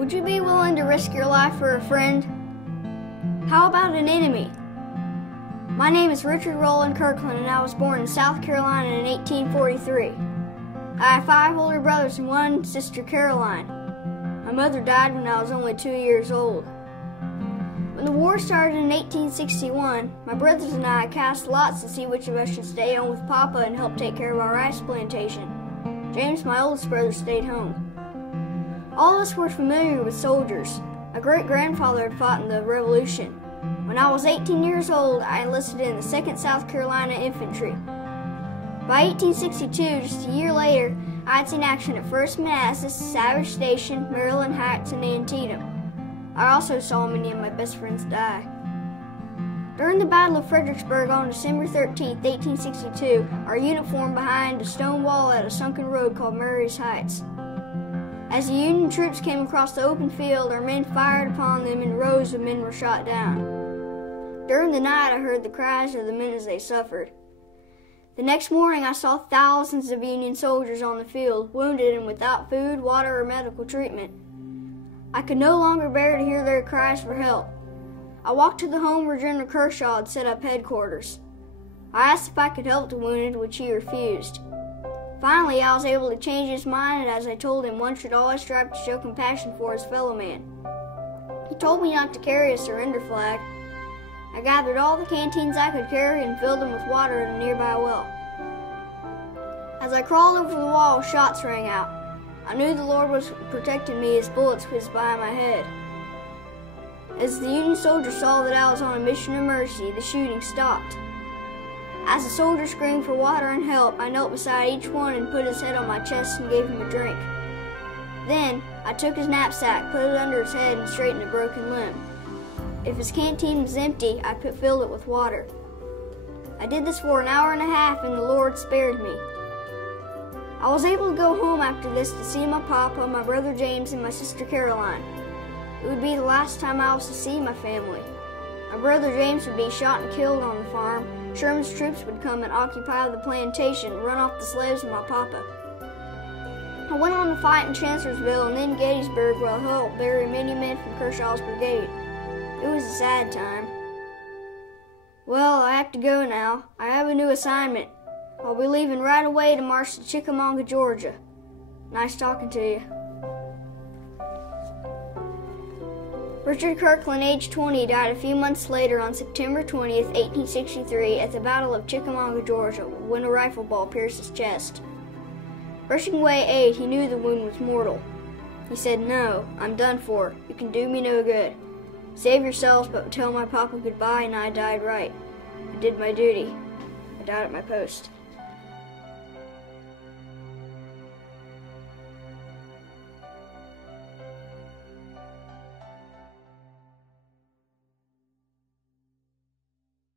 Would you be willing to risk your life for a friend? How about an enemy? My name is Richard Roland Kirkland, and I was born in South Carolina in 1843. I have 5 older brothers and 1 sister, Caroline. My mother died when I was only 2 years old. When the war started in 1861, my brothers and I cast lots to see which of us should stay on with Papa and help take care of our rice plantation. James, my oldest brother, stayed home. All of us were familiar with soldiers. My great-grandfather had fought in the Revolution. When I was 18 years old, I enlisted in the 2nd South Carolina Infantry. By 1862, just a year later, I had seen action at 1st Manassas, Savage Station, Maryland Heights, and Antietam. I also saw many of my best friends die. During the Battle of Fredericksburg on December 13, 1862, our unit formed behind a stone wall at a sunken road called Murray's Heights. As the Union troops came across the open field, our men fired upon them and rows of men were shot down. During the night, I heard the cries of the men as they suffered. The next morning, I saw thousands of Union soldiers on the field, wounded and without food, water, or medical treatment. I could no longer bear to hear their cries for help. I walked to the home where General Kershaw had set up headquarters. I asked if I could help the wounded, which he refused. Finally, I was able to change his mind, as I told him one should always strive to show compassion for his fellow man. He told me not to carry a surrender flag. I gathered all the canteens I could carry and filled them with water at a nearby well. As I crawled over the wall, shots rang out. I knew the Lord was protecting me as bullets whizzed by my head. As the Union soldiers saw that I was on a mission of mercy, the shooting stopped. As the soldiers screamed for water and help, I knelt beside each one and put his head on my chest and gave him a drink. Then, I took his knapsack, put it under his head, and straightened a broken limb. If his canteen was empty, I filled it with water. I did this for an hour and a half, and the Lord spared me. I was able to go home after this to see my Papa, my brother James, and my sister Caroline. It would be the last time I was to see my family. My brother James would be shot and killed on the farm. Sherman's troops would come and occupy the plantation and run off the slaves of my Papa. I went on to fight in Chancellorsville and then Gettysburg, where I helped bury many men from Kershaw's brigade. It was a sad time. Well, I have to go now. I have a new assignment. I'll be leaving right away to march to Chickamauga, Georgia. Nice talking to you. Richard Kirkland, age 20, died a few months later on September 20th, 1863, at the Battle of Chickamauga, Georgia, when a rifle ball pierced his chest. Rushing away at 8, he knew the wound was mortal. He said, "No, I'm done for. You can do me no good. Save yourselves, but tell my Papa goodbye," and I died right. I did my duty. I died at my post.